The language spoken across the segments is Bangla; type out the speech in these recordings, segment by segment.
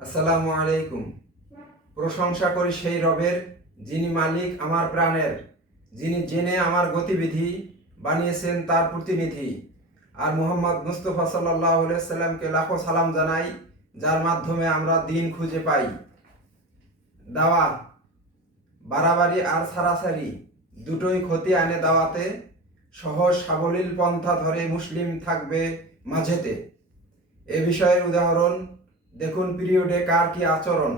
আসসালামু আলাইকুম। প্রশংসা করি সেই রবের, যিনি মালিক আমার প্রাণের, যিনি জেনে আমার গতিবিধি বানিয়েছেন তার প্রতিনিধি। আর মুহাম্মদ মুস্তফা সাল্লাল্লাহু আলাইহি সাল্লামকে লাখো সালাম জানাই, যার মাধ্যমে আমরা দিন খুঁজে পাই। দাওয়াত, বাড়াবাড়ি আর ছাড়াছাড়ি দুটোই ক্ষতি আনে দাওয়াতে। সহজ সাবলীল পন্থা ধরে মুসলিম থাকবে মাঝেতে। এ বিষয়ের উদাহরণ দেখুন পিরিয়ডে কার কি আচরণ।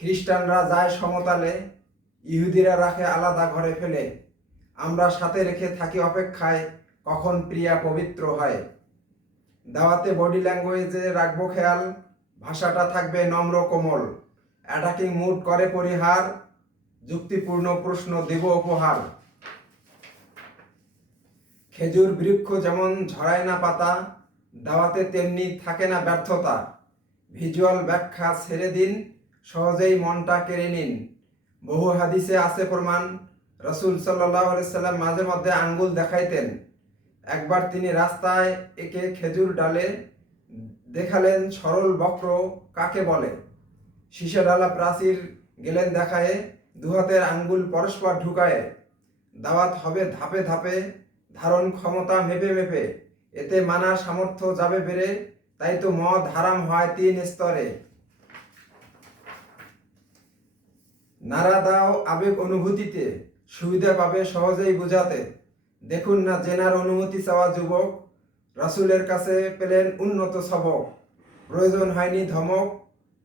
খ্রিস্টানরা যায় সমতালে, ইহুদিরা রাখে আলাদা ঘরে ফেলে। আমরা সাথে রেখে থাকি অপেক্ষায়, কখন প্রিয়া পবিত্র হয়। দাওয়াতে বডি ল্যাঙ্গুয়েজে রাখবো খেয়াল, ভাষাটা থাকবে নম্র কোমল। অ্যাটাকিং মুড করে পরিহার, যুক্তিপূর্ণ প্রশ্ন দেব উপহার। খেজুর বৃক্ষ যেমন ঝরায় না পাতা, দাওয়াতে তেমনি থাকে না ব্যর্থতা। ভিজুয়াল ব্যাখ্যা ছেড়ে দিন, সহজেই মনটা কেড়ে নিন। বহু হাদিসে আছে প্রমাণ, রাসূল সাল্লাল্লাহু আলাইহি সাল্লাম মাঝে মধ্যে আঙ্গুল দেখাইতেন। একবার তিনি রাস্তায় একে খেজুর ডালে দেখালেন সরল বক্র কাকে বলে। শীষে ডালা প্রাচীর গেলেন দেখায়ে, দুহাতের আঙ্গুল পরস্পর ঢুকায়ে। দাওয়াত হবে ধাপে ধাপে, ধারণ ক্ষমতা মেপে মেপে। এতে মানার সামর্থ্য যাবে বেড়ে, তাই তো মদ হারাম হয় 3 স্তরে। নাড়া দাও আবেগ অনুভূতিতে, সুবিধা পাবে সহজেই বুঝাতে। দেখুন না জেনার অনুমতি চাওয়া যুবক, রাসূলের কাছে পেলেন উন্নত সবক। প্রয়োজন হয়নি ধমক,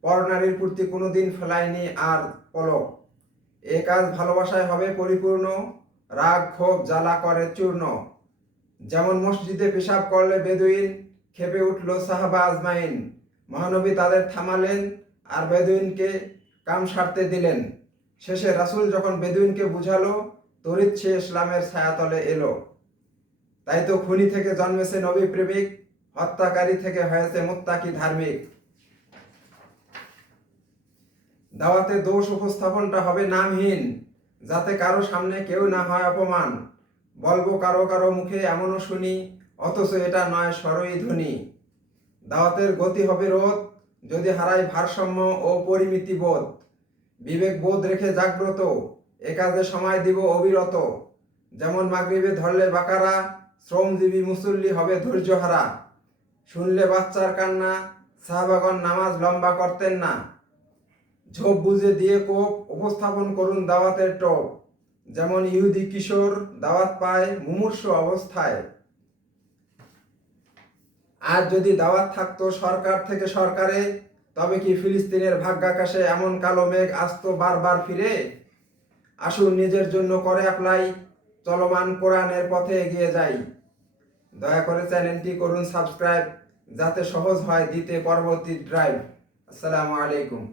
পরনারীর প্রতি কোনোদিন ফেলায়নি আর পলক। এ কাজ ভালোবাসায় হবে পরিপূর্ণ, রাগ ক্ষোভ জ্বালা করে চূর্ণ। যেমন মসজিদে পেশাব করলে বেদুইন, খেপে উঠল সাহাবা আজমাইন। মহানবী তাদের থামালেন আর বেদুইনকে কাম সারতে দিলেন। শেষে রাসূল যখন বেদুইনকে বুঝালো, তড়িৎ সে ইসলামের ছায়াতলে এলো। তাই তো খুনি থেকে জন্মেছে নবী প্রেমিক, হত্যাকারী থেকে হয়েছে মুত্তাকি ধার্মিক। দাওয়াতে দোষ উপস্থাপনটা হবে নামহীন, যাতে কারো সামনে কেউ না হয় অপমান। বলবো কারো কারো মুখে এমনও শুনি, অথচ এটা নয় স্বরই ধ্বনি। দাওয়াতের গতি হবে রোধ, যদি হারায় ভারসাম্য ও পরিমিতি বোধ। বিবেক বোধ রেখে জাগ্রত, এ কাজে সময় দিব অবিরত। যেমন মাগরিবে ধরলে বাকারা, শ্রমজীবী মুসল্লি হবে ধৈর্যহারা। শুনলে বাচ্চার কান্না, সাহাবাগণ নামাজ লম্বা করতেন না। ঝোপ বুঝে দিয়ে কোপ, উপস্থাপন করুন দাওয়াতের টোপ। যেমন ইহুদি কিশোর দাওয়াত পায় মুমূর্ষু অবস্থায়। আজ যদি দাওয়াত থাকতো সরকার থেকে সরকারে, তবে কি ফিলিস্তিনের ভাগ্যাকাশে এমন কালো মেঘ আসতো বারবার ফিরে। আসুন নিজের জন্য করে অ্যাপ্লাই, চলমান কোরআনের পথে এগিয়ে যাই। দয়া করে চ্যানেলটি করুন সাবস্ক্রাইব, যাতে সহজ হয় দিতে পরবর্তী ড্রাইভ। আসসালামু আলাইকুম।